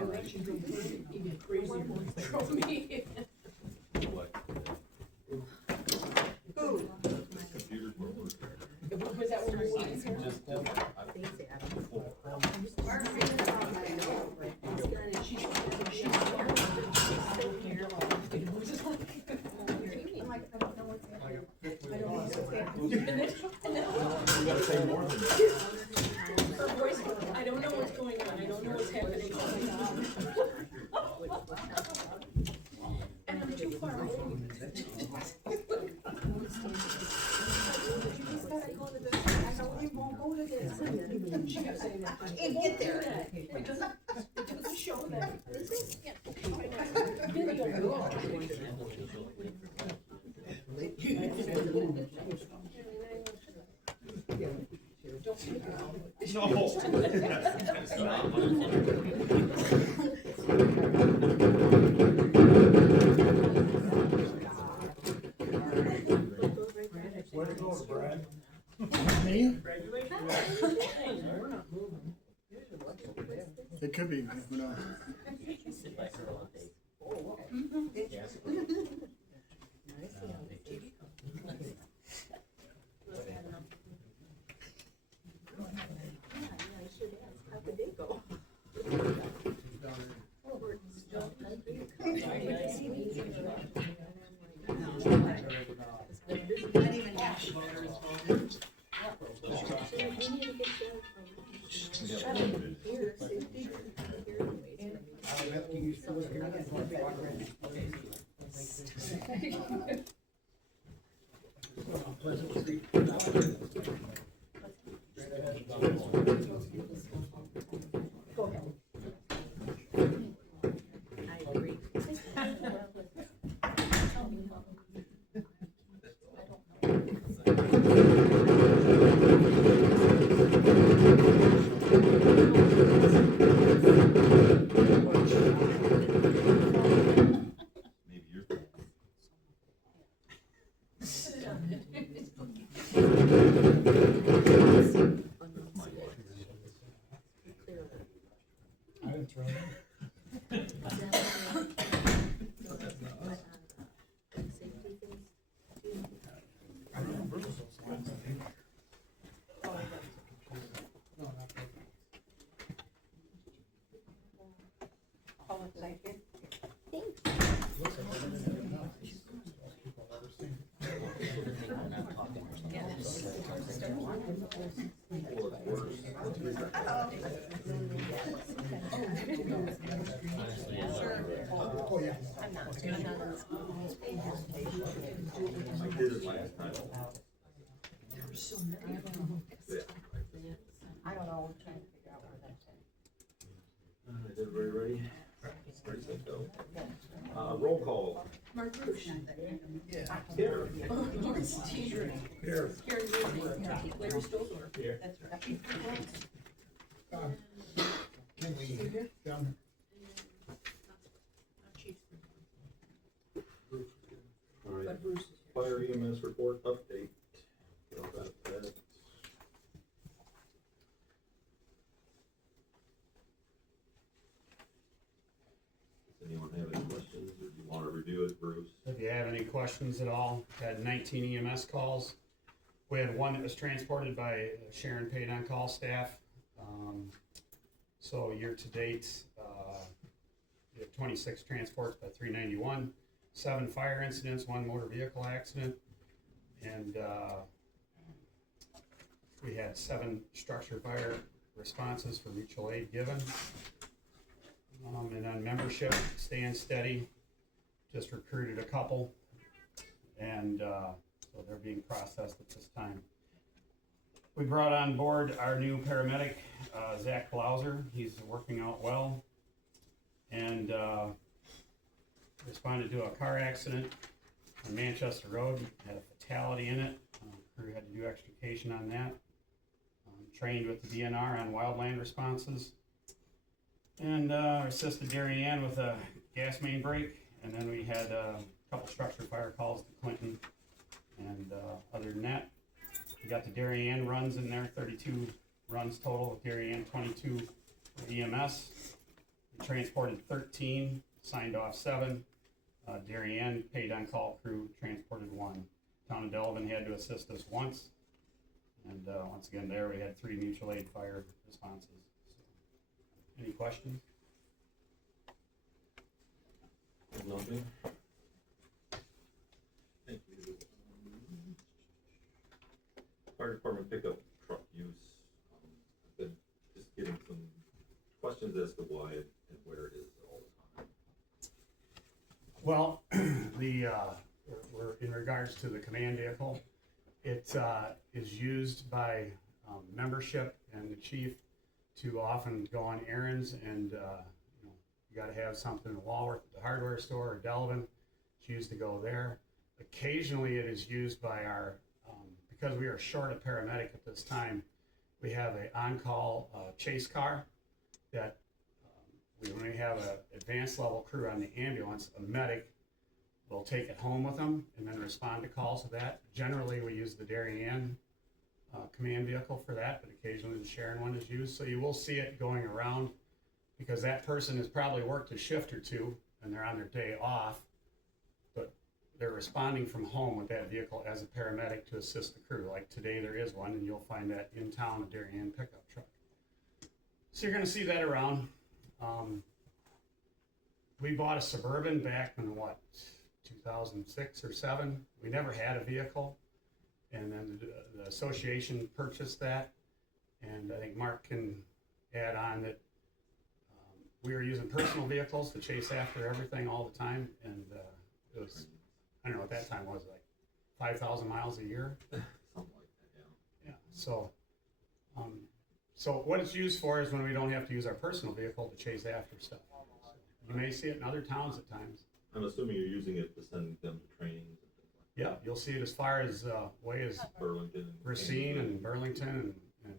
And then she drove even crazier, drove me. What? Computers were working. Was that when you were in here? Just, You gotta say more than that. Her voice, I don't know what's going on, I don't know what's happening. And I'm too far away. She kept saying that. I can't get there. It doesn't show that. Video. Way to go, Brad. Me? It could be, who knows? maybe your phone. I didn't throw it. I did it last time. I don't know, I'm trying to figure out where that's at. Is everybody ready? Ready, set, go. Roll call. Mark Rush. Here. Mark Teeter. Here. Karen Murphy. Larry Stolzler. Here. That's right. Can we, down All right, But Bruce is fire EMS report update. What about that? Does anyone have any questions, or do you wanna review it, Bruce? If you have any questions at all, had 19 EMS calls. We had one that was transported by Sharon paid on call staff. So year to date, we have 26 transports by 391, 7 fire incidents, 1 motor vehicle accident, and we had 7 structure fire responses for mutual aid given. And on membership, staying steady, just recruited a couple, and so they're being processed at this time. We brought on board our new paramedic, Zach Blauser. He's working out well, and responded to a car accident on Manchester Road, had a fatality in it. Crew had to do extrication on that. Trained with the DNR on wildland responses. And assisted Darien Ann with a gas main break, and then we had a couple structure fire calls to Clinton. And other than that, we got the Darien Ann runs in there, 32 runs total with Darien Ann, 22 for EMS. transported 13, signed off 7. Darien paid on call crew transported 1. Town of Delavan had to assist us once. And once again there we had 3 mutual aid fire responses. So, any questions? Nothing? Thank you. Fire department pickup truck use. I've been just getting some questions as to why and where it is all the time. Well, we're in regards to the command vehicle, it is used by membership and the chief to often go on errands, and you gotta have something in Walworth at the hardware store or Delavan. It's used to go there. Occasionally it is used by our, because we are short a paramedic at this time, we have a on-call chase car that when we have an advanced level crew on the ambulance, a medic will take it home with them and then respond to calls of that. Generally, we use the Darien command vehicle for that, but occasionally the Sharon one is used. So you will see it going around because that person has probably worked a shift or 2 and they're on their day off, but they're responding from home with that vehicle as a paramedic to assist the crew. Like today there is one, and you'll find that in town, a Darien pickup truck. So you're gonna see that around. We bought a Suburban back in 2006 or 7. We never had a vehicle, and then the association purchased that. And I think Mark can add on that we were using personal vehicles to chase after everything all the time, and it was, I don't know what that time was, like 5,000 miles a year. Something like that, Yeah. So what it's used for is when we don't have to use our personal vehicle to chase after stuff. You may see it in other towns at times. I'm assuming you're using it to send them to trainings and things like Yeah, you'll see it as far as way as that. Burlington. Racine and Burlington and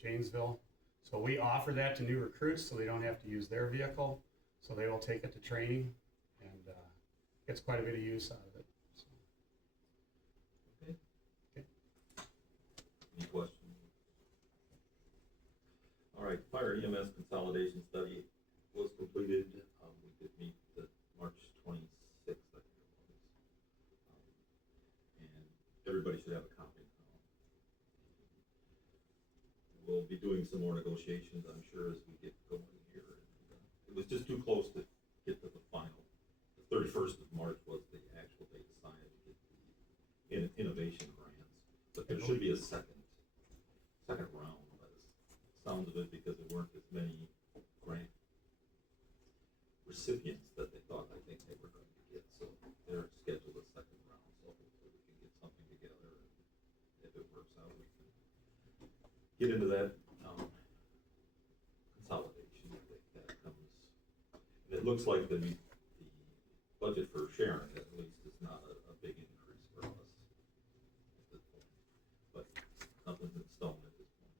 Janesville. So we offer that to new recruits so they don't have to use their vehicle. So they will take it to training and gets quite a bit of use out of it. So. Okay. Any questions? All right, fire EMS consolidation study was completed. We did meet the March 26th, I think it was. And everybody should have a copy. We'll be doing some more negotiations, I'm sure, as we get going here. And, it was just too close to get to the final. The 31st of March was the actual date assigned to get the innovation grants. But there should be a second round by the sounds of it, because there weren't as many grant recipients that they thought, I think, they were going to get. So they're scheduled a second round, so hopefully we can get something together. And if it works out, we can get into that consolidation that comes. And it looks like the budget for Sharon, at least, is not a big increase for us at this point. But nothing's in stone at this point.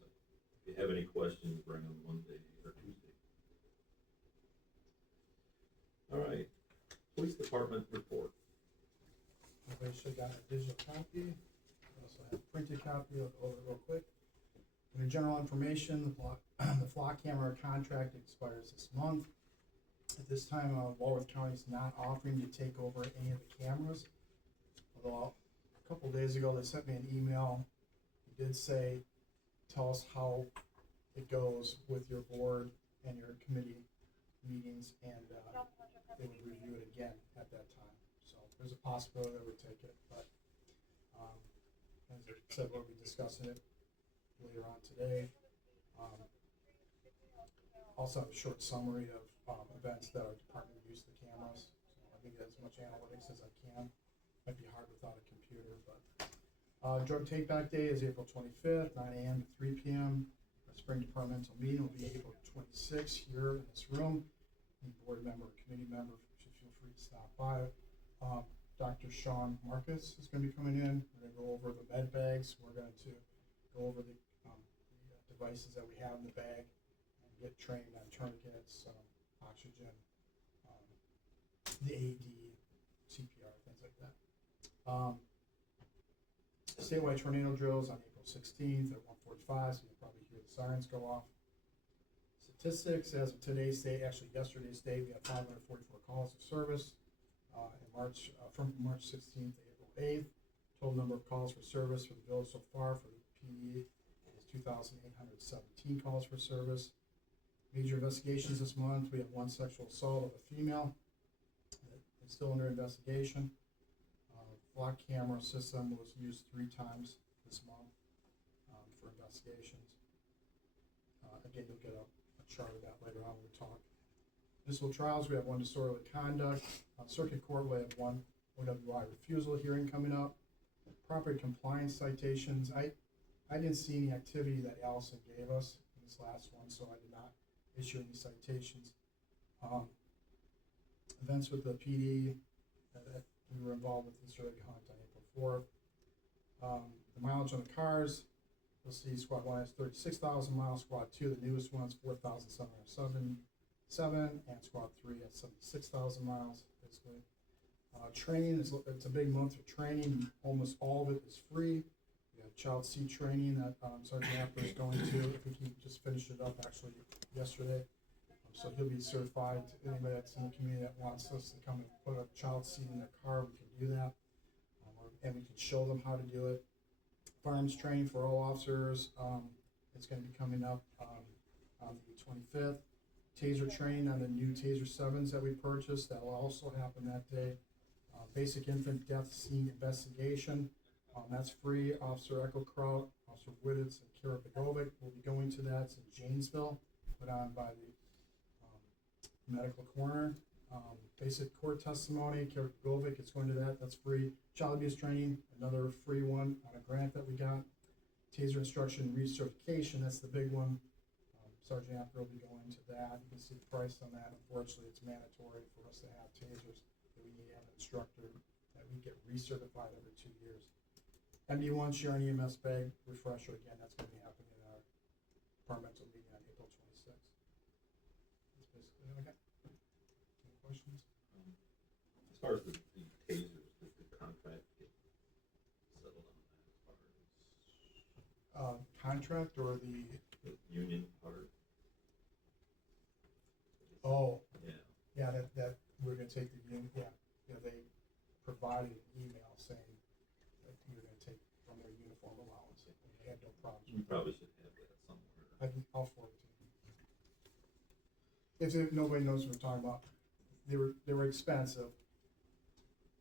So if you have any questions, bring them Monday or Tuesday. All right, police department report. Everybody should have got a digital copy. We also have a printed copy. I'll go over it real quick. Under general information, the flock camera contract expires this month. At this time, Walworth County is not offering to take over any of the cameras. Although a couple days ago, they sent me an email. It did say, tell us how it goes with your board and your committee meetings, and they would review it again at that time. So there's a possibility they would take it, but as I said, we'll be discussing it later on today. Also have a short summary of events that our department used the cameras. So I think as much analytics as I can. Might be hard without a computer, but drug take back day is April 25th, 9 a.m. to 3 p.m. Our spring departmental meeting will be April 26th here in this room. Any board member or committee member should feel free to stop by. Dr. Sean Marcus is going to be coming in. We're going to go over the med bags. We're going to go over the devices that we have in the bag and get trained on tourniquets, oxygen, the AED, CPR, things like that. Statewide tornado drills on April 16th at 1:45, so you'll probably hear the sirens go off. statistics, as of today's date, actually yesterday's date, we have 544 calls of service. In March, from March 16th to April 8th. Total number of calls for service for the village so far for the PD is 2,817 calls for service. Major investigations this month, we have one sexual assault of a female. It's still under investigation. Flock camera system was used 3 times this month for investigations. Again, you'll get a chart of that later on when we talk. Municipal trials, we have one disorderly conduct. Circuit court, we have one OWI refusal hearing coming up. Property compliance citations, I didn't see any activity that Allison gave us in this last one, so I did not issue any citations. Events with the PD that we were involved with disorderly conduct on April 4th. The mileage on the cars, you'll see squad 1 has 36,000 miles, squad 2, the newest one, is 4,707, and squad 3 has 76,000 miles, basically. Training, it's a big month for training, almost all of it is free. We have child seat training that Sergeant Apper is going to, I think he just finished it up actually yesterday. So he'll be certified to anybody that's in the community that wants us to come and put a child seat in their car, we can do that. And we can show them how to do it. Firearms training for all officers, it's gonna be coming up on the 25th. Taser training on the new Taser 7s that we purchased, that will also happen that day. Basic infant death scene investigation, that's free. Officer Echo Kraut, Officer Wittitz, and Kara Begovic will be going to that. It's in Janesville, put on by the medical coroner. Basic court testimony, Kara Begovic is going to that, that's free. Child abuse training, another free one on a grant that we got. Taser instruction recertification, that's the big one. Sergeant Apper will be going to that. You can see the price on that. Unfortunately, it's mandatory for us to have tasers. We need to have an instructor that we get recertified every 2 years. MD1 Sharon EMS bag refresher, again, that's going to be happening in our departmental meeting on April 26th. That's basically what I got. Any questions? As far as the tasers, did the contract get settled on that as far as Contract or the, the union part? oh, Yeah. yeah, that we're gonna take the, yeah, they provided an email saying that you're gonna take from their uniform allowance, and they had no problems We with that. probably should have that somewhere. I'll forward it to you. If nobody knows what we're talking about, they were expensive.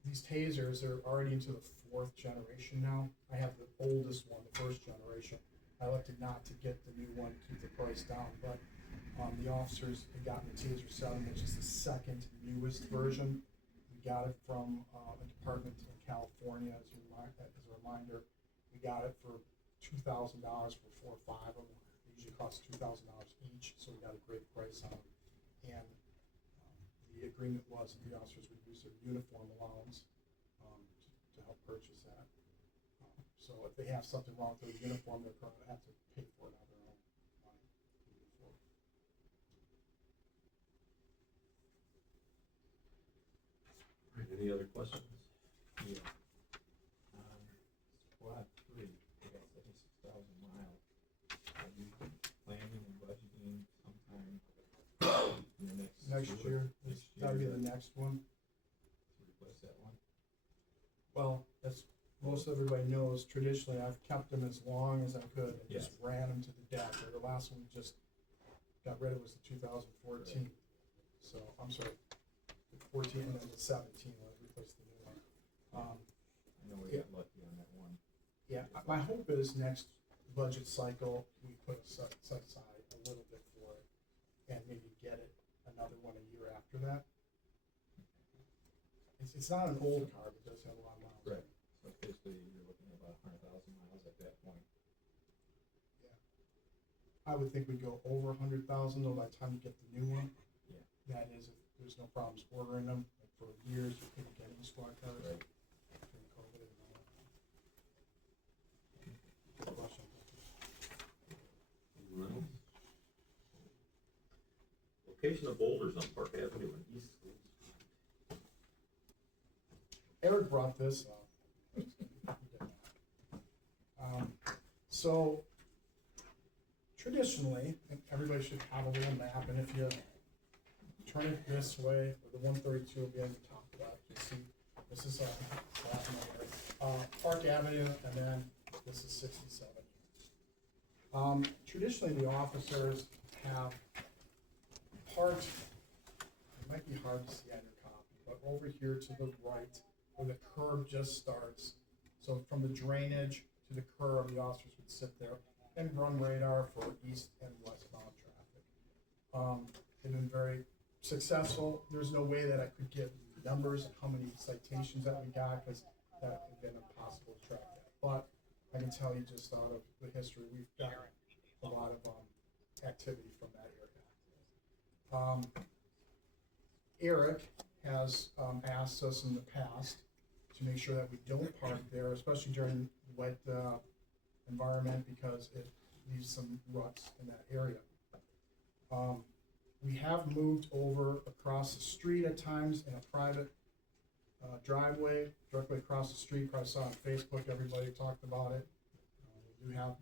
These tasers are already into the 4th generation now. I have the oldest one, the 1st generation. I elected not to get the new one, keep the price down, but the officers had gotten the Taser 7, which is the 2nd newest version. We got it from a department in California, as a reminder. We got it for $2,000 for 4 or 5 of them. They usually cost $2,000 each, so we got a great price on them. And the agreement was that the officers would use their uniform allowance to help purchase that. So if they have something wrong with their uniform, they're going to have to pay for it out of their own money. All right, any other questions? Yeah. Squad 3, they got 76,000 miles. Are you planning and budgeting sometime in the Next year, that'd be the next one. to replace that one? Well, as most everybody knows, traditionally, I've kept them as long as I could and just Yes. ran them to the death. Or the last one we just got rid of was the 2014. So, I'm sorry, the 14 and then the 17 when I replaced the new one. I know we Yeah. got lucky on that one. Yeah, my hope is next budget cycle, we put set aside a little bit for it and maybe get it another one a year after that. It's not an old car, but it does have a lot of miles. Right. So basically, you're looking at about 100,000 miles at that point. I would think we'd go over 100,000 though by the time you get the new one. Yeah. That is, if there's no problems ordering them, like for years, you couldn't get any squad cars. Right. During COVID and all that. Question. Anyone else? Location of boulders on Park Avenue and East School Street. Eric brought this up. So, traditionally, and everybody should have a little map, and if you turn it this way, or the 132 will be on the top left, you see, this is, Park Avenue, and then this is 67. Traditionally, the officers have parked, it might be hard to see on your copy, but over here to the right, where the curb just starts. So from the drainage to the curb, the officers would sit there and run radar for east and westbound traffic. They've been very successful. There's no way that I could get numbers of how many citations that we got, because that would have been impossible to track that. But I can tell you just out of the history, we've got a lot of activity from that area. Eric has asked us in the past to make sure that we don't park there, especially during wet environment, because it leaves some ruts in that area. We have moved over across the street at times in a private driveway, directly across the street. Probably saw on Facebook, everybody talked about it. We do have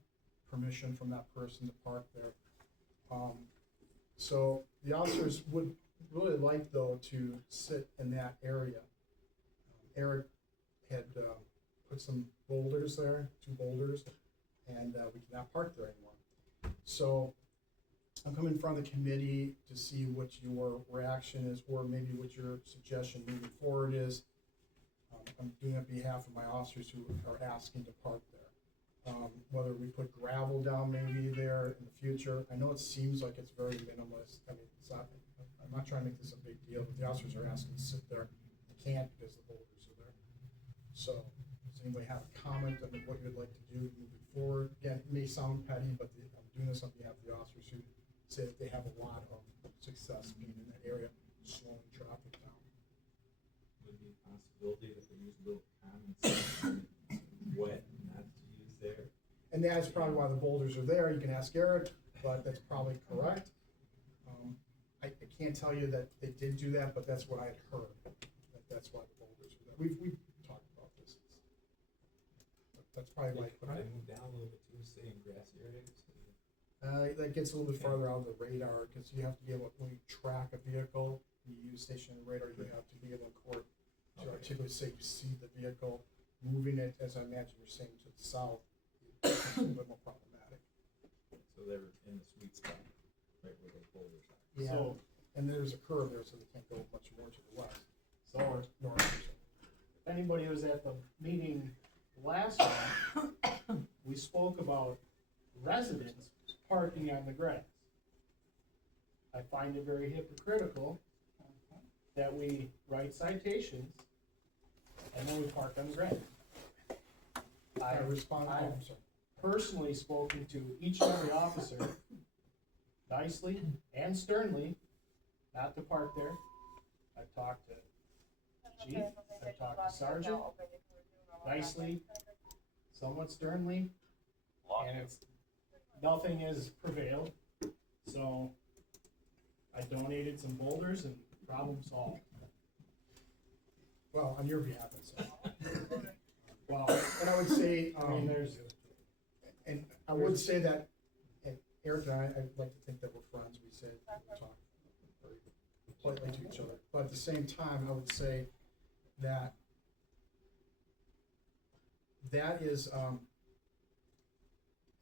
permission from that person to park there. So the officers would really like, though, to sit in that area. Eric had put some boulders there, 2 boulders, and we cannot park there anymore. So I'm coming in front of the committee to see what your reaction is, or maybe what your suggestion moving forward is. I'm doing it on behalf of my officers who are asking to park there. Whether we put gravel down maybe there in the future. I know it seems like it's very minimalist. I mean, it's not, I'm not trying to make this a big deal, but the officers are asking to sit there. They can't because the boulders are there. So, does anybody have a comment on what you'd like to do moving forward? Again, it may sound petty, but I'm doing this on behalf of the officers who say that they have a lot of success being in that area, slowing traffic down. Would be a possibility that they use a little common sense, wet, not to use there. And that's probably why the boulders are there. You can ask Eric, but that's probably correct. I can't tell you that they did do that, but that's what I had heard. That's why the boulders are there. We've talked about this. That's probably like. Could I move down a little bit too, say in grassy areas? That gets a little bit farther out of the radar, because you have to be able, when you track a vehicle, you use stationary radar, you have to be able to articulate, say you see the vehicle, moving it, as I imagine you're saying, to the south, it's a little bit more problematic. So they're in the sweet spot, right where those boulders are. Yeah, So- and there's a curve there, so they can't go much more to the west, So or north. if anybody was at the meeting last time, we spoke about residents parking on the grass. I find it very hypocritical that we write citations and then we park on the grass. I respond, I- I'm sorry. Personally spoken to each and every officer, nicely and sternly, not to park there. I've talked to chief, I've talked to sergeant, nicely, somewhat sternly, and it's, nothing has prevailed. So I donated some boulders and problem solved. Well, on your behalf, so. Well, And I would say, I mean, there's, and I would say that, and Eric and I'd like to think that we're friends, we say, we talk very politely to each other, but at the same time, I would say that that is,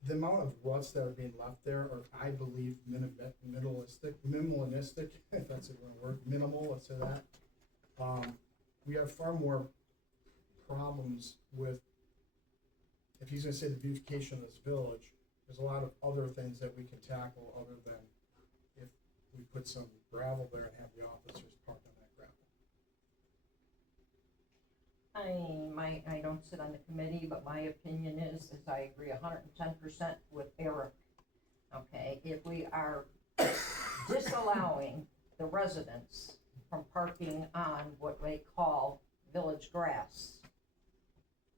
the amount of ruts that are being left there are, I believe, minimalistic, if that's a real word, minimal, let's say that. We have far more problems with, if he's gonna say the beautification of this village, there's a lot of other things that we can tackle other than if we put some gravel there and have the officers park on that gravel. I don't sit on the committee, but my opinion is I agree 110% with Eric. Okay, if we are disallowing the residents from parking on what they call village grass,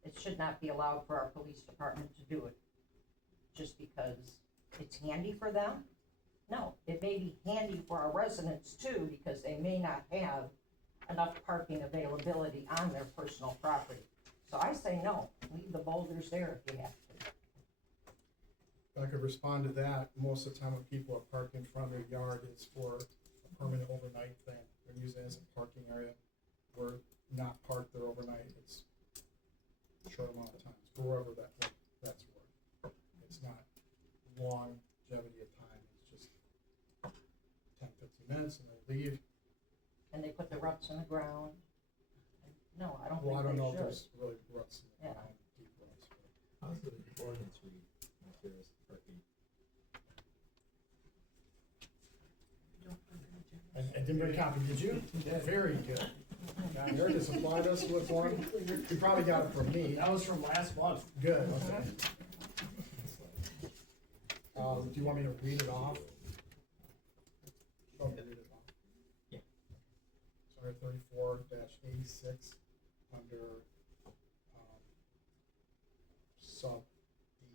it should not be allowed for our police department to do it, just because it's handy for them. No, it may be handy for our residents too, because they may not have enough parking availability on their personal property. So I say no, leave the boulders there if you have to. If I could respond to that, most of the time when people are parked in front of their yard, it's for a permanent overnight thing. They're using it as a parking area. We're not parked there overnight, it's a short amount of time, for wherever that's worth. It's not longevity of time, it's just 10, 15 minutes and they leave. And they put the ruts in the ground. No, I don't Well, I think don't know they if should. there's really ruts in the Yeah. ground, deep ruts. but- How's the ordinance read, terrace parking? I didn't bring a copy, did you? Very good. Eric has supplied us with one. You probably got it from me. That was from last month. Good, okay. Do you want me to read it off? Oh, read it off. Yeah. Sorry, 34-86, under, sub D,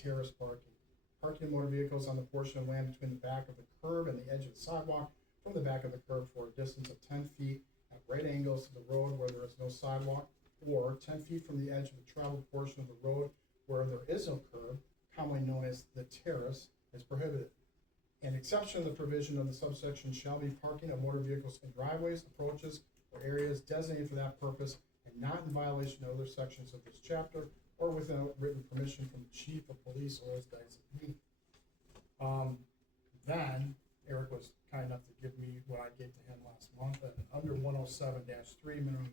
terrace parking. Parking of motor vehicles on the portion of land between the back of the curb and the edge of the sidewalk from the back of the curb for a distance of 10 feet at right angles to the road where there is no sidewalk, or 10 feet from the edge of the traveled portion of the road where there is no curb, commonly known as the terrace, is prohibited. An exception to the provision of the subsection shall be parking of motor vehicles in driveways, approaches, or areas designated for that purpose and not in violation of other sections of this chapter or without written permission from the chief of police or his designee. Then Eric was kind enough to give me what I gave to him last month, and under 107-3 minimum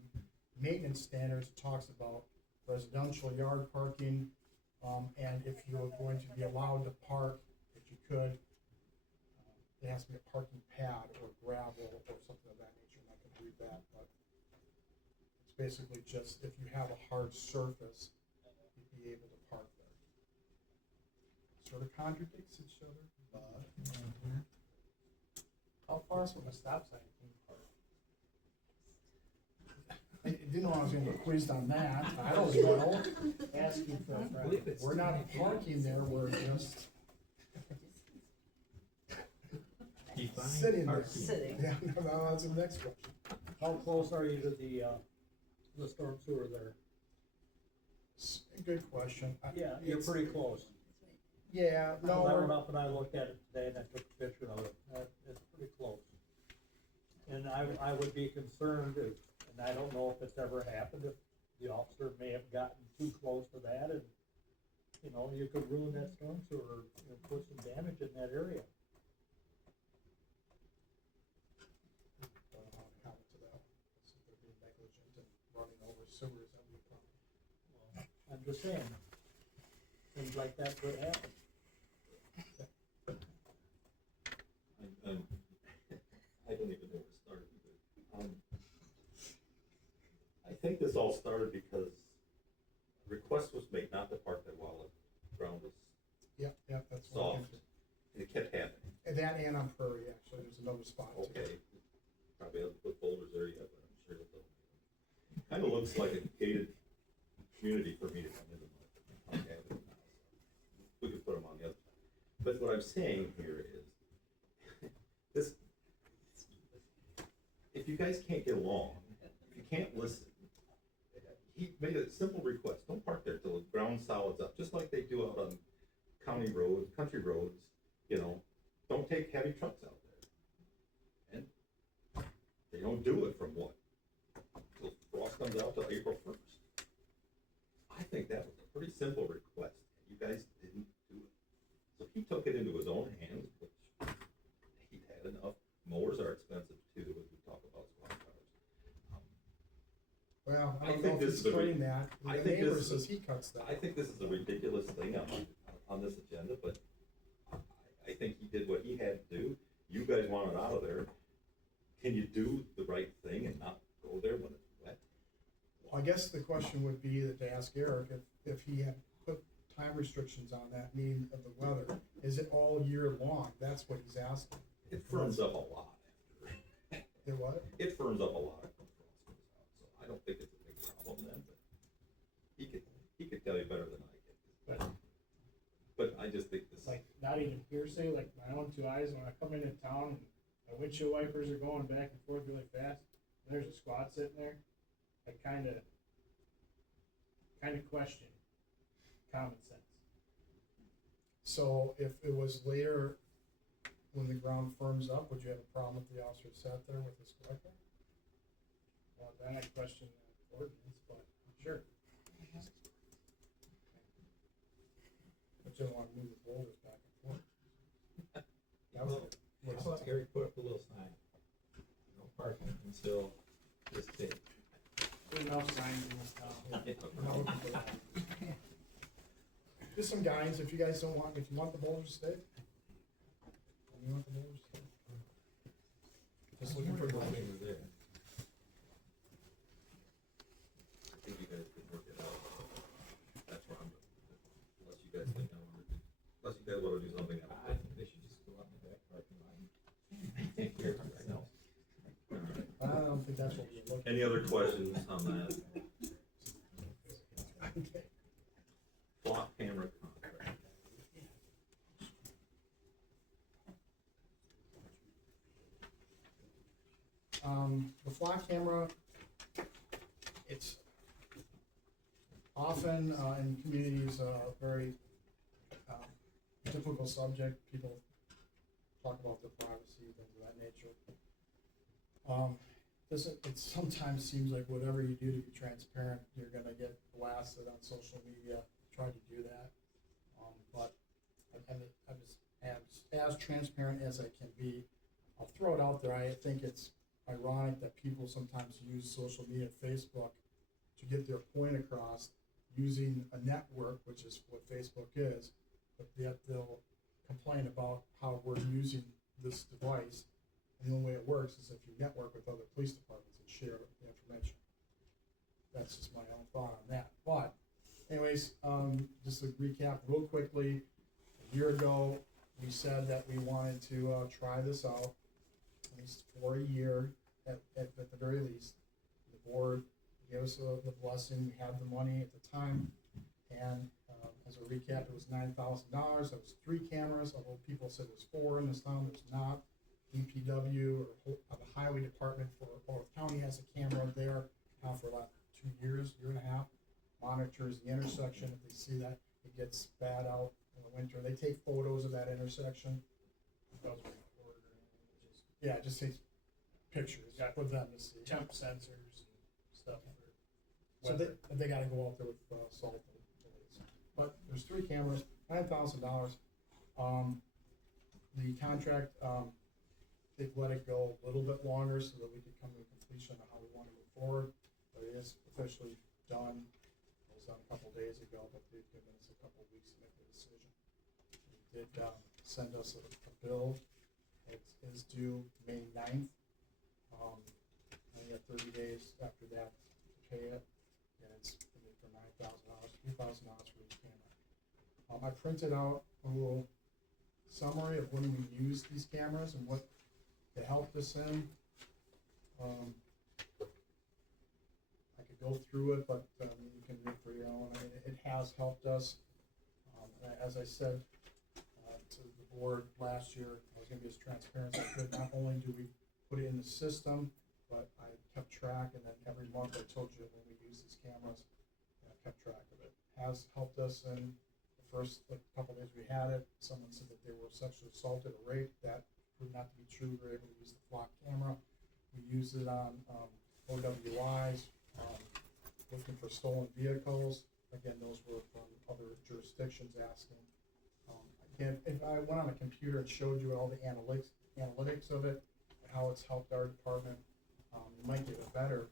maintenance standards, it talks about residential yard parking, and if you're going to be allowed to park, if you could, it has to be a parking pad or gravel or something of that nature. I'm not gonna read that, but it's basically just if you have a hard surface, you'd be able to park there. Sort of contradicts each other, but. How far from a stop sign can you park? I didn't know I was gonna get quizzed on that. I don't know. Asking for a I friend. believe it's. We're not parking there, we're just Define sitting there. parking. Sitting. Yeah, no, that's the next question. How close are you to the storm sewer there? Good question. Yeah, you're It's- pretty close. Yeah, no, I went we're, up and I looked at it today and I took a picture of it, it's pretty close. And I would be concerned if, and I don't know if it's ever happened, if the officer may have gotten too close to that and, you know, you could ruin that storm sewer, you know, put some damage in that area. don't know how to comment to that. So they're being negligent and running over sewers, that'd be a problem. Well, I'm just saying, things like that could happen. I don't even know where to start either. I think this all started because a request was made not to park there while the ground was Yep, that's what I'm soft, and it kept happening. And that and on Prairie, actually, there's another spot too. Okay, probably haven't put boulders there yet, but I'm sure it'll. Kinda looks like a gated community for me to come into my, okay, we could put them on the other side. But what I'm saying here is, this, if you guys can't get along, if you can't listen, he made a simple request, don't park there till the ground solids up, just like they do out on county roads, country roads, you know, don't take heavy trucks out there. And they don't do it from what? Till frost comes out till April 1st. I think that was a pretty simple request, you guys didn't do it. So he took it into his own hands, which he had enough. Mowers are expensive too, as we talk about squad cars. Well, I I don't think know if this he's is a cutting that. I The think neighbor this is a- says he cuts that. I think this is a ridiculous thing on this agenda, but I think he did what he had to do. You guys want it out of there. Can you do the right thing and not go there when it's wet? I guess the question would be to ask Eric if he had put time restrictions on that, meaning of the weather. Is it all year long? That's what he's asking. It firms up a lot after. It what? It firms up a lot when frost goes out, so I don't think it's a big problem then, but he could tell you better than I can. But I just think It's this, like, not even hearsay, like my own two eyes, when I come into town, and my windshield wipers are going back and forth really fast, and there's a squad sitting there, I kinda question common sense. So if it was later, when the ground firms up, would you have a problem if the officer sat there with his collector? Well, then I question the ordinance, but sure. But you don't wanna move the boulders back and forth. That was it. How about Gary put up a little sign? No parking until this date. Enough signs in this town. Just some guidance, if you guys don't want, if you want the boulders to stay. You want the boulders to stay. Just looking for the things there. I think you guys can work it out. That's where I'm, unless you guys think I wanna do, unless you guys wanna do something else. I think they should just go out in the back parking lot and take care of themselves. I don't think that's what we're looking. Any other questions on that? Okay. Flock camera contract. The flock camera, it's often, in communities, a very, difficult subject. People talk about their privacy, things of that nature. It sometimes seems like whatever you do to be transparent, you're gonna get blasted on social media. Try to do that. But I'm just as transparent as I can be. I'll throw it out there. I think it's ironic that people sometimes use social media, Facebook, to get their point across using a network, which is what Facebook is, but yet they'll complain about how we're using this device. And the only way it works is if you network with other police departments and share the information. That's just my own thought on that. But anyways, just to recap real quickly, a year ago, we said that we wanted to try this out, at least for a year, at the very least. The board gave us the blessing, we had the money at the time, and as a recap, it was $9,000. That was 3 cameras, although people said it was 4 in this town, there's not. DPW or the highway department for Ottawa County has a camera there now for about 2 years, year and a half. Monitors the intersection. If they see that it gets bad out in the winter, they take photos of that intersection. Yeah, it just takes pictures for them to see. Temp sensors and stuff for So weather. they gotta go out there with salt and bullets. But there's 3 cameras, $9,000. The contract, they've let it go a little bit longer so that we could come to completion of how we want to move forward. But it is officially done. It was done a couple days ago, but they've given us a couple weeks to make the decision. They did send us a bill. It is due May 9th. And you have 30 days after that to pay it. And it's gonna be for $9,000, $3,000 for each camera. I printed out a little summary of when we use these cameras and what it helped us in. I could go through it, but you can read for your own. I mean, it has helped us. As I said to the board last year, I was gonna be as transparent as I could. Not only do we put it in the system, but I kept track, and then every month I told you when we use these cameras, and I kept track of it. Has helped us in the first couple days we had it. Someone said that they were sexually assaulted or raped. That proved not to be true. We were able to use the flock camera. We used it on OWIs, looking for stolen vehicles. Again, those were from other jurisdictions asking. Again, if I went on a computer and showed you all the analytics of it, and how it's helped our department, you might get a better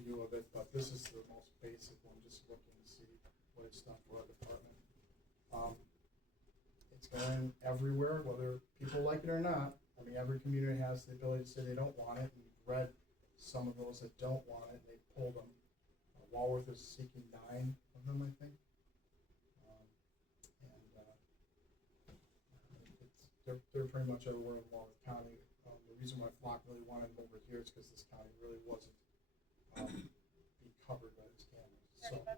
view of it, but this is the most basic one, just looking to see what it's done for our department. It's going everywhere, whether people like it or not. I mean, every community has the ability to say they don't want it, and we've read some of those that don't want it, and they pulled them. Walworth is seeking 9 of them, I think. They're pretty much everywhere in Walworth County. The reason why Flock really wanted them over here is because this county really wasn't being covered by these cameras. So, I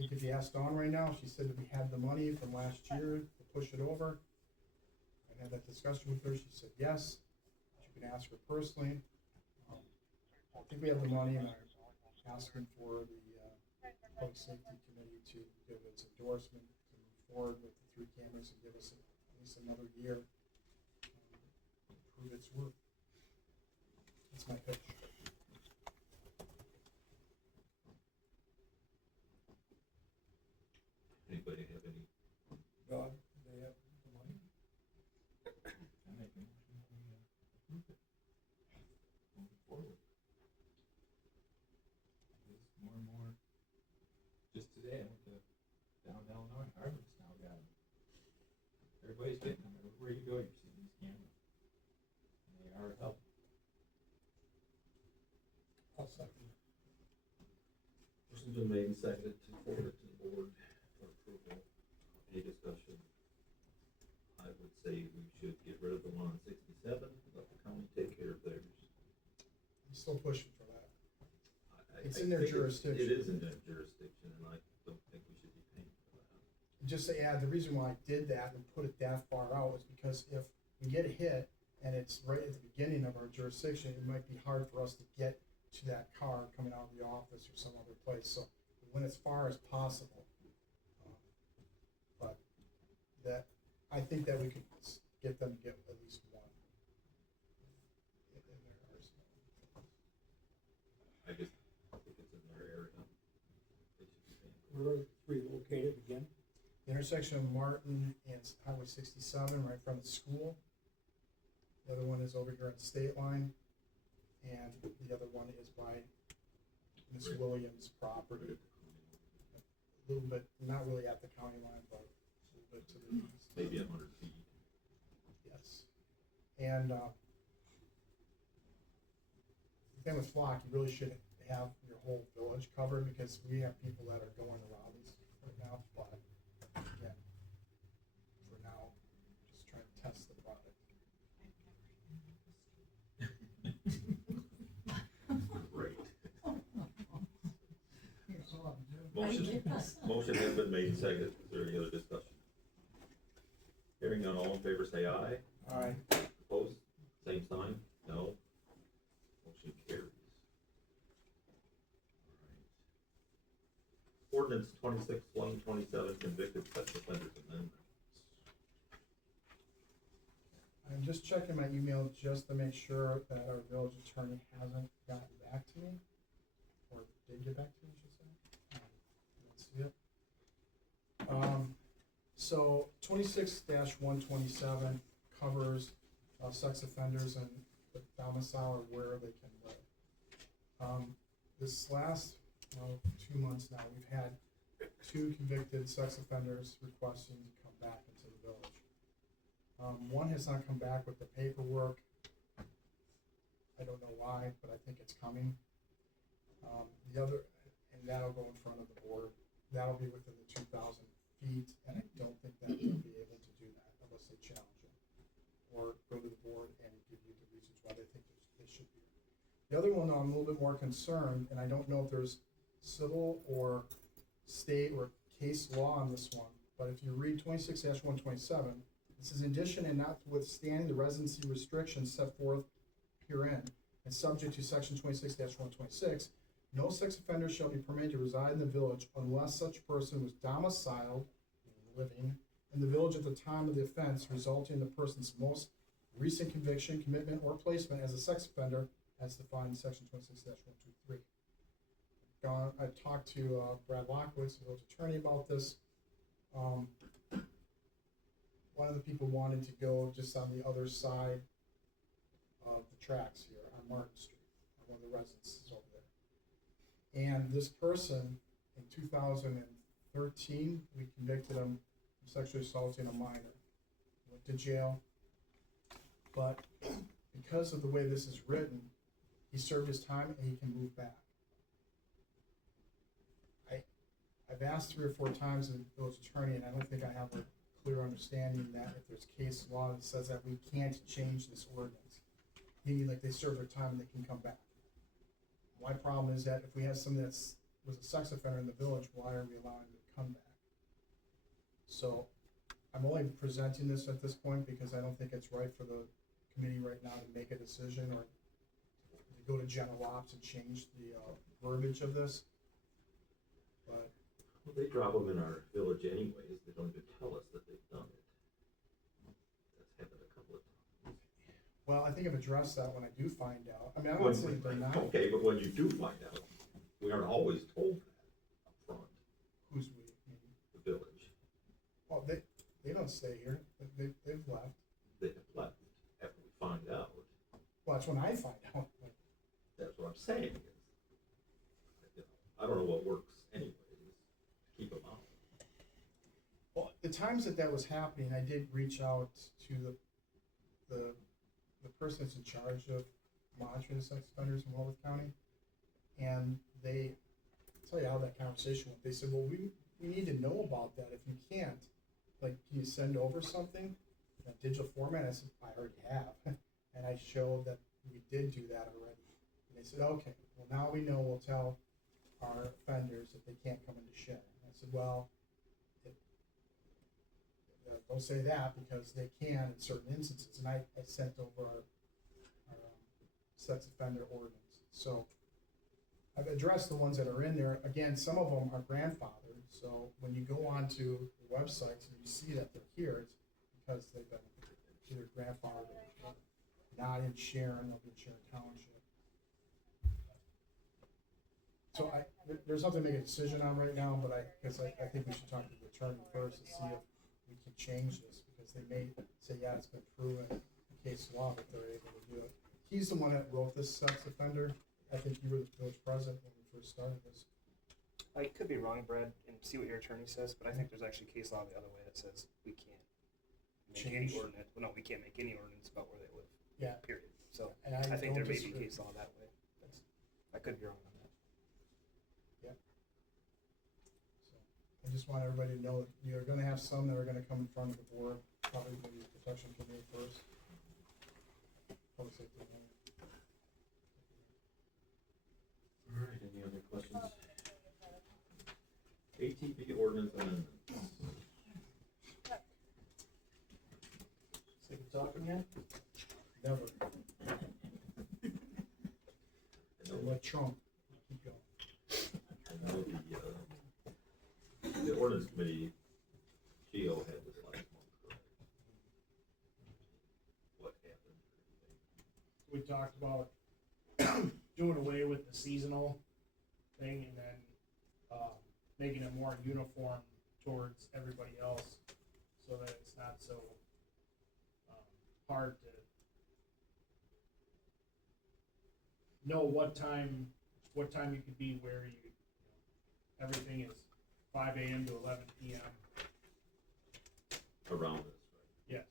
think if you asked Dawn right now, she said that we had the money from last year to push it over. I had that discussion with her. She said yes. You can ask her personally. I think we have the money, and I'm asking for the Public Safety Committee to give its endorsement to move forward with the 3 cameras and give us at least another year to prove its worth. That's my pitch. Anybody have any? Doug, do they have the money? I make a motion, we approve it. Moving forward. There's more and more. Just today, I went to down Illinois, Harvard's now got them. Everybody's getting them, everywhere you go, you're seeing these cameras. And they are helping. I'll second. Motion's been made and seconded to forward it to the board for approval. Any discussion? I would say we should get rid of the one on 67, let the county take care of theirs. I'm still pushing for that. It's I in their think jurisdiction. It is in their jurisdiction, and I don't think we should be paying for that. Just to add, the reason why I did that and put it that far out is because if we get hit and it's right at the beginning of our jurisdiction, it might be hard for us to get to that car coming out of the office or some other place. So we went as far as possible. But that, I think that we could get them to get at least one in their arsenal. I just think it's in their area. They should be paying for it. Where are the 3 located again? The intersection of Martin and Highway 67, right from the school. The other one is over here on State Line, and the other one is by Miss Right. Williams' property. A little bit, not really at the county line, but a little bit to the east. Maybe 100 feet. Yes. And, the thing with Flock, you really should have your whole village covered, because we have people that are going around these right now, but again, for now, just trying to test the product. Great. I Motion, guess. motion has been made and seconded. Is there any other discussion? Hearing none, all in favor say aye. Alright, Opposed? Same sign? No? Motion carries. All right. Ordinance 26/127, convicted sex offenders amendment. I'm just checking my email just to make sure that our village attorney hasn't gotten back to me, or did get back to me, I should say. Let's see it. So 26-127 covers sex offenders and the domicile or where they can live. This last 2 months now, we've had 2 convicted sex offenders requesting to come back into the village. One has not come back with the paperwork. I don't know why, but I think it's coming. The other, and that'll go in front of the board. That'll be within the 2,000 feet, and I don't think that they'll be able to do that unless they challenge it. Or go to the board and give you the reasons why they think they should be. The other one, I'm a little bit more concerned, and I don't know if there's civil or state or case law on this one, but if you read 26-127, it says, in addition and notwithstanding the residency restrictions set forth herein, and subject to section 26-126, no sex offender shall be permitted to reside in the village unless such person was domiciled, living, in the village at the time of the offense, resulting in the person's most recent conviction, commitment, or placement as a sex offender, as defined in section 26-123. I talked to Brad Lockwitz, the village attorney, about this. One of the people wanted to go just on the other side of the tracks here on Martin Street, one of the residences over there. And this person, in 2013, we convicted him of sexually assaulting a minor. Went to jail, but because of the way this is written, he served his time and he can move back. I've asked 3 or 4 times the village attorney, and I don't think I have a clear understanding that if there's case law that says that we can't change this ordinance, meaning like they serve their time and they can come back. My problem is that if we have someone that's was a sex offender in the village, why are we allowing them to come back? So I'm only presenting this at this point because I don't think it's right for the committee right now to make a decision or to go to general ops and change the verbiage of this. but Well, they drop them in our village anyways, they don't even tell us that they've done it. That's happened a couple of times. well, I think I've addressed that when I do find out. I mean, I'm When- not saying they're not. Okay, but when you do find out, we aren't always told that up front. Who's we? The village, Well, they don't stay here. They've left. they have left after we find out. Well, that's when I find out. That's what I'm saying is, you know, I don't know what works anyways, keep them out. Well, the times that was happening, I did reach out to the person that's in charge of monitoring the sex offenders in Walworth County. And they, I'll tell you how that conversation went. They said, well, we need to know about that. If you can't, like, can you send over something in a digital format? I said, I already have. And I showed that we did do that already. And they said, okay, well, now we know, we'll tell our offenders that they can't come into share. And I said, well, don't say that because they can in certain instances. And I sent over our sex offender ordinance. So I've addressed the ones that are in there. Again, some of them are grandfathered. So when you go onto the websites and you see that they're here, it's because they've been either grandfathered or not in Sharon, they'll be in Sharon Township. So there's nothing to make a decision on right now, but because I think we should talk to the attorney first to see if we can change this, because they may say, yeah, it's been proven in case law that they're able to do it. He's the one that wrote this sex offender. I think you were the village president when we first started this. I could be wrong, Brad, and see what your attorney says, but I think there's actually case law the other way that says we can't make any Change. ordinance. Well, no, we can't make any ordinance about where they live. Yeah. Period. So And I think don't there may be disagree. case law that way. I could be wrong on that. So I just want everybody to know that you're gonna have some that are gonna come in front of the board, probably the protection committee first. Public safety. All right, any other questions? ATV ordinance amendments. Sick of talking yet? Never. I know, Let Trump keep going. I know the ordinance committee, Geo had this last month, correct? What happened? We talked about doing away with the seasonal thing and then, making it more uniform towards everybody else so that it's not so, hard to know what time you could be where you know, everything is 5 a.m. to 11 p.m. Around us, right? Yes,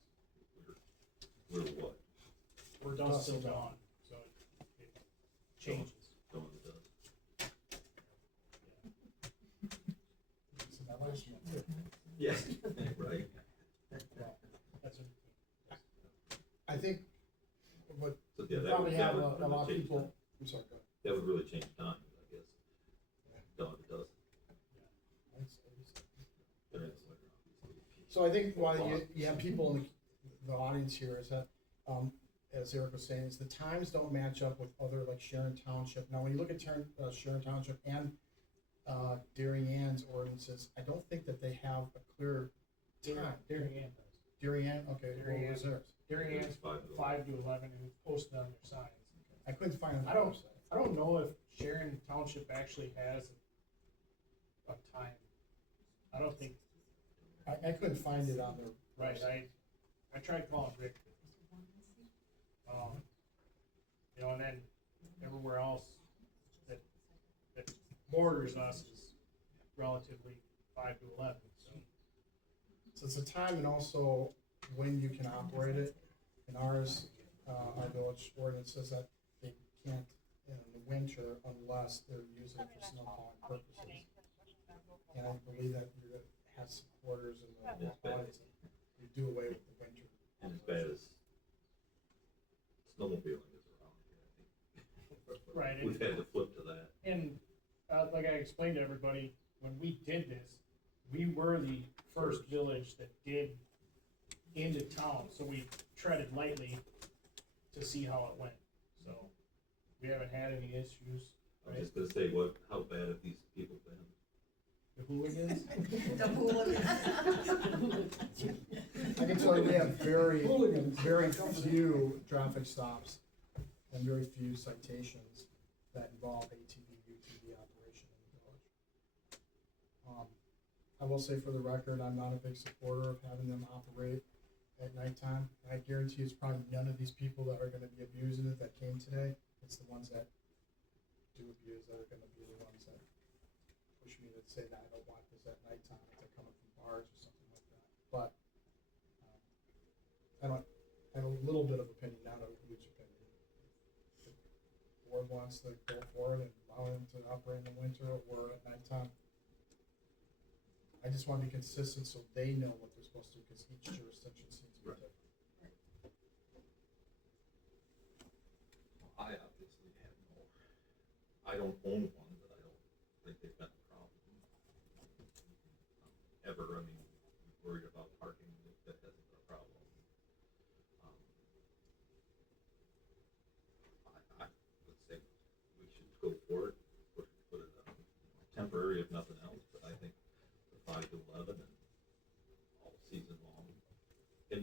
We're what? we're dusk till dawn, so it changes. Dawn to dusk. So that last one. Yes, right. That's what, I think what So, yeah, that probably would, have that a would lot really of change, people, I'm sorry, go ahead. that would really change times, I guess. Dawn to dusk. There is like, obviously. So I think why you have people in the audience here is that, as Eric was saying, is the times don't match up with other, like Sharon Township. Now, when you look at Sharon Township and Darien-Ann's ordinances, I don't think that they have a clear time. Darien does. Darien, okay, Darien. what was theirs? Darien It's 5 to 5 to 11 and it's posted on their signs. I couldn't find it on I the don't- website. I don't know if Sharon Township actually has a time. I don't think, I couldn't find it on their. right, I tried calling Rick. You know, and then everywhere else that borders us is relatively 5 to 11, so. So it's a time and also when you can operate it. In ours, our village ordinance says that they can't in the winter unless they're using it for snow plowing purposes. And I believe that you're gonna have some quarters in the It's bad. audience, you do away with the winter. And as bad as snowmobiling is around here, I think. Right, We've had to flip to that. And, like I explained to everybody, when we did this, we were the first village that did into town, so we treaded lightly to see how it went, so. We haven't had any issues, I was right? just gonna say, how bad have these people been? The hooligans? The hooligans. I can tell you we have very few traffic stops and very few citations that involve ATV, UTV operation in the village. I will say for the record, I'm not a big supporter of having them operate at nighttime. I guarantee it's probably none of these people that are gonna be abusing it that came today. It's the ones that do abuse that are gonna be the ones that push me to say that I don't want this at nighttime if they're coming from bars or something like that. But I have a little bit of opinion, not a huge opinion. If the board wants to go for it and allow them to operate in the winter or at nighttime. I just want to be consistent so they know what they're supposed to do, because each jurisdiction seems to be Right. different. I obviously have no, I don't own one, but I don't think they've been a problem. Ever, I mean, we're worried about parking, that hasn't been a problem. I would say we should go for it, put it temporary if nothing else, but I think the 5 to 11 and all season long. And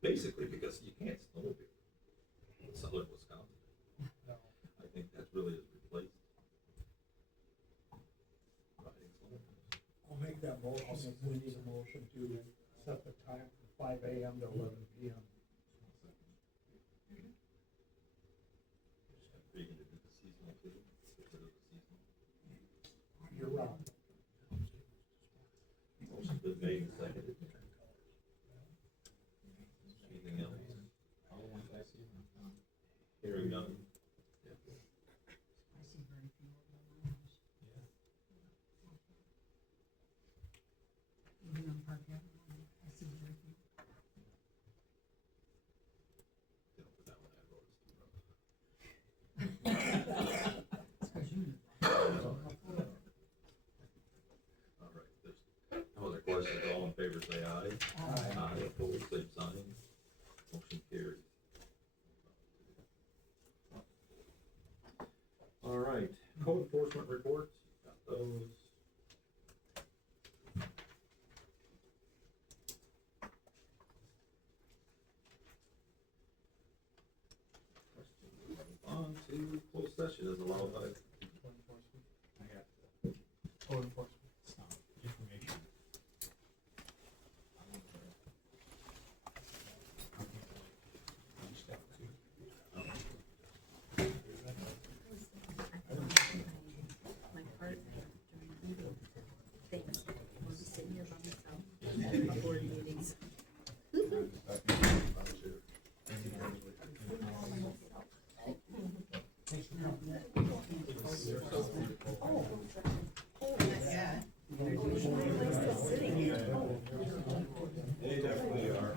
basically because you can't snowmobile in southern Wisconsin. No. I think that's really has replaced riding snowmobiles. I'll make that motion, if we need a motion to set the time from 5 AM to 11 PM. Are you gonna do the seasonal too? Get rid of the seasonal? You're wrong. Motion's been made and seconded. Anything else? All the ones I see, Hearing none. I see very few of them. Even on Park Avenue, I see very few. Don't put that one on road, it's too rough. It's 'cause you. All right, there's no other questions, all in favor say aye. Aye, opposed, same sign. Motion carries. All right, code enforcement reports, got those. On to closed session as allowed by Code enforcement. I got Code enforcement. some information. Step two. My partner during meeting things, I was sitting here by myself, board meetings. They definitely are.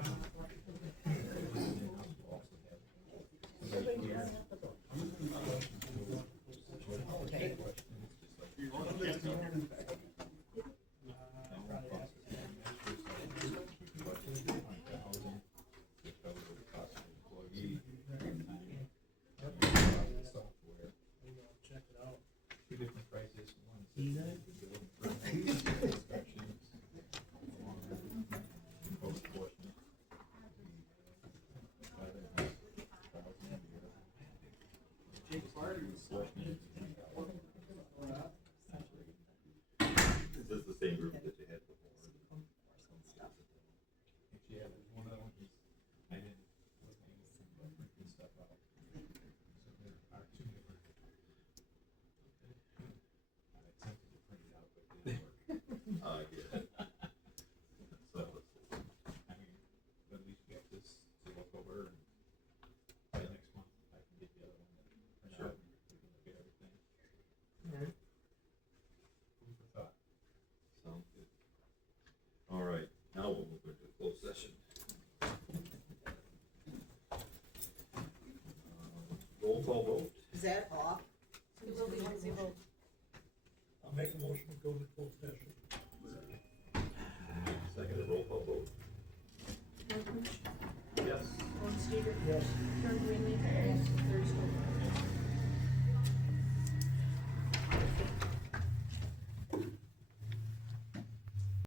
Check it out. Two different prices, one. Is this the same group that you had before? Yeah, there's one of them, I didn't, wasn't able to print stuff out. So there are two different. I attempted to print it out, but it didn't work. Yeah. So, I mean, at least get this to look over and by next month, I can get the other one and print Sure. out and we can look at everything. Alright. Food for thought. sounds good. All right, now we'll move into closed session. Roll call vote. Is that off? I'll make a motion to go to closed session. Second roll call vote. Yes. Yes.